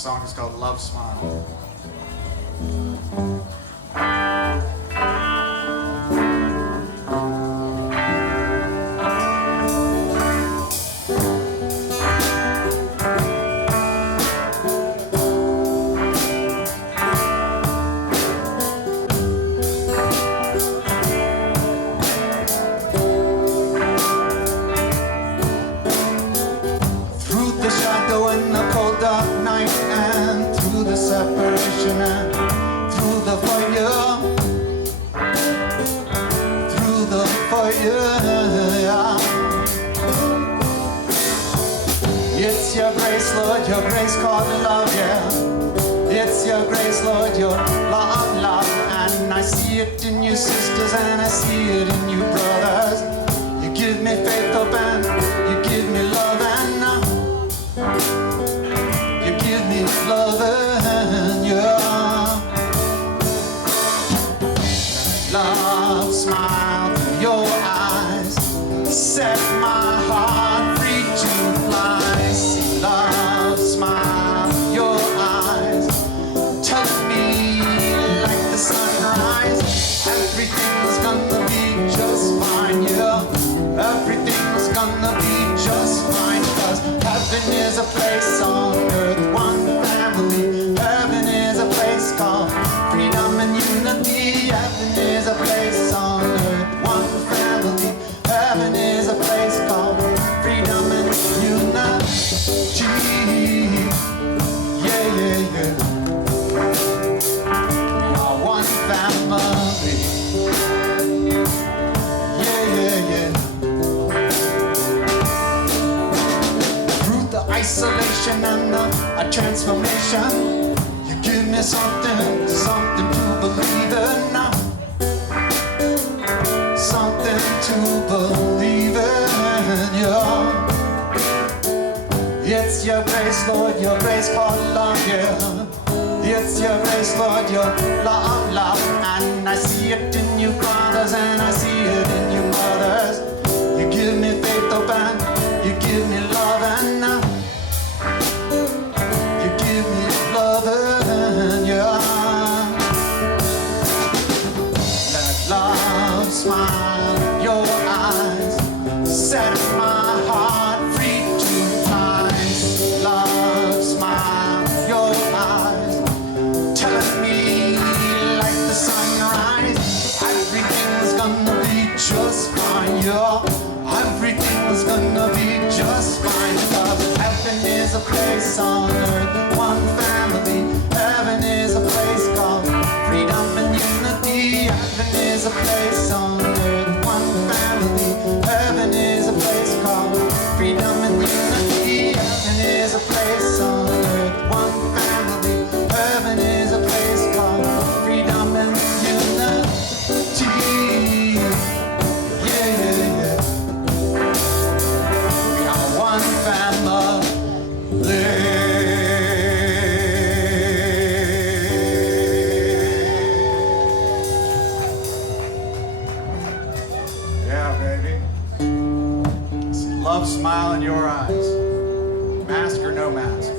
song is called LoveSmile. In the cold dark night, and through the separation and through the fire, through the fire. It's your grace, Lord, your grace called love, yeah. It's your grace, Lord, your love, love. And I see it in you sisters, and I see it in you brothers. You give me faith, hope, and you give me love, and you give me love, and love smile through your eyes, set my heart free to fly. See love smile through your eyes, touch me like the sunrise. Everything's gonna be just fine, yeah. Everything's gonna be just fine, 'cause heaven is a place on earth, one family. Heaven is a place called freedom and unity. Heaven is a place on earth, one family. Heaven is a place called freedom and unity. Yeah, yeah, yeah. We are one family. Yeah, yeah, yeah. Isolation and a transformation, you give me something, something to believe in now. Something to believe in, yeah. It's your grace, Lord, your grace called love, yeah. It's your grace, Lord, your love, love. And I see it in you fathers, and I see it in you mothers. You give me faith, hope, and you give me love, and now you give me love, and let love smile in your eyes, set my heart free to fly. Love smile in your eyes, telling me like the sunrise. Everything's gonna be just fine, yeah. Everything's gonna be just fine, 'cause heaven is a place on earth, one family. Heaven is a place called freedom and unity. Heaven is a place on earth, one family. Heaven is a place called freedom and unity. Heaven is a place on earth, one family. Heaven is a place called freedom and unity. Yeah, yeah, yeah. We are one family. Yeah, baby. See love smile in your eyes. Mask or no mask.